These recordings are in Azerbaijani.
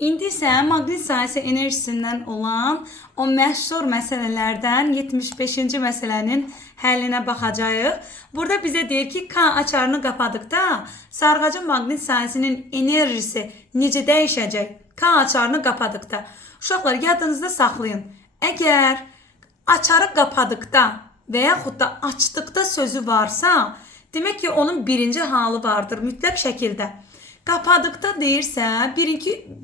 İndi isə maqnit sahəsi enerjisindən olan o məşhur məsələlərdən 75-ci məsələnin həllinə baxacağıq. Burada bizə deyir ki, K açarını qapadıqda sarğacın maqnit sahəsinin enerjisi necə dəyişəcək? K açarını qapadıqda. Uşaqlar, yadınızda saxlayın. Əgər açarı qapadıqda və yaxud da açdıqda sözü varsa, demək ki, onun birinci halı vardır mütləq şəkildə. Qapadıqda deyirsə,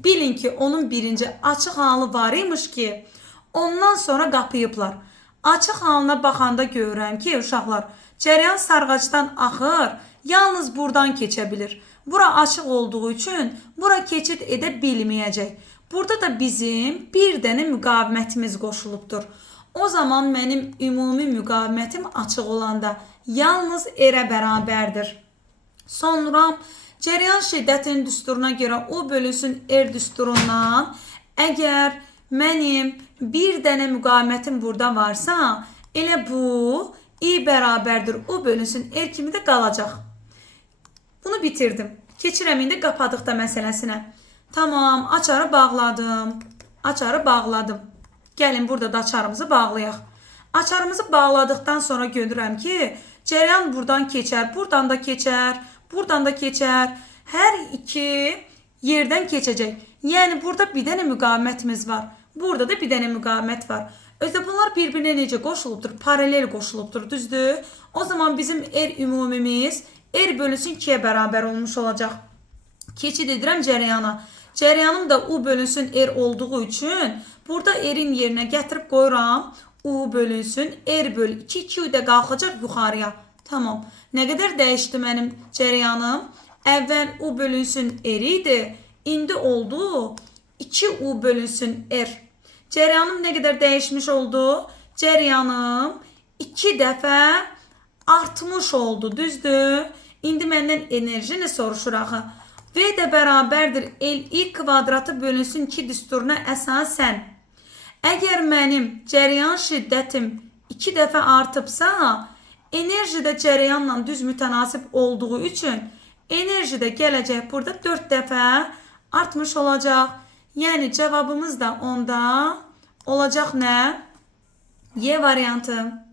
bilin ki, onun birinci açıq halı var imiş ki, ondan sonra qapıyıblar. Açıq halına baxanda görürəm ki, uşaqlar, cərəyan sarğacdan axır, yalnız buradan keçə bilir. Bura açıq olduğu üçün bura keçid edə bilməyəcək. Burada da bizim bir dənə müqavimətimiz qoşulubdur. O zaman mənim ümumi müqavimətim açıq olanda yalnız R-ə bərabərdir. Sonra cərəyan şiddətinin düsturuna görə O bölünsün R düsturundan əgər mənim bir dənə müqavimətim burada varsa, elə bu I bərabərdir O bölünsün R kimi də qalacaq. Bunu bitirdim. Keçirəm indi qapadıqda məsələsinə. Tamam, açarı bağladım. Açarı bağladım. Gəlin burada da açarımızı bağlayaq. Açarımızı bağladıqdan sonra görürəm ki, cərəyan buradan keçər, buradan da keçər, buradan da keçər. Hər iki yerdən keçəcək. Yəni burada bir dənə müqavimətimiz var. Burada da bir dənə müqavimət var. Özdə bunlar bir-birinə necə qoşulubdur? Paralel qoşulubdur, düzdür? O zaman bizim R ümumimiz R bölünsün 2-yə bərabər olmuş olacaq. Keçid edirəm cərəyana. Cərəyanım da U bölünsün R olduğu üçün burada R'in yerinə gətirib qoyuram. U bölünsün R bölü 2, 2 də qalxacaq yuxarıya. Tamam. Nə qədər dəyişdi mənim cərəyanım? Əvvəl U bölünsün R idi. İndi oldu 2U bölünsün R. Cərəyanım nə qədər dəyişmiş oldu? Cərəyanım 2 dəfə artmış oldu, düzdür? İndi məndən enerjini soruşur axı. V də bərabərdir Li kvadratı bölünsün 2 düsturuna əsasən. Əgər mənim cərəyan şiddətim 2 dəfə artıbsa, enerji də cərəyanla düz mütənasib olduğu üçün enerji də gələcək burada 4 dəfə artmış olacaq. Yəni cavabımız da onda olacaq nə? Y variantı.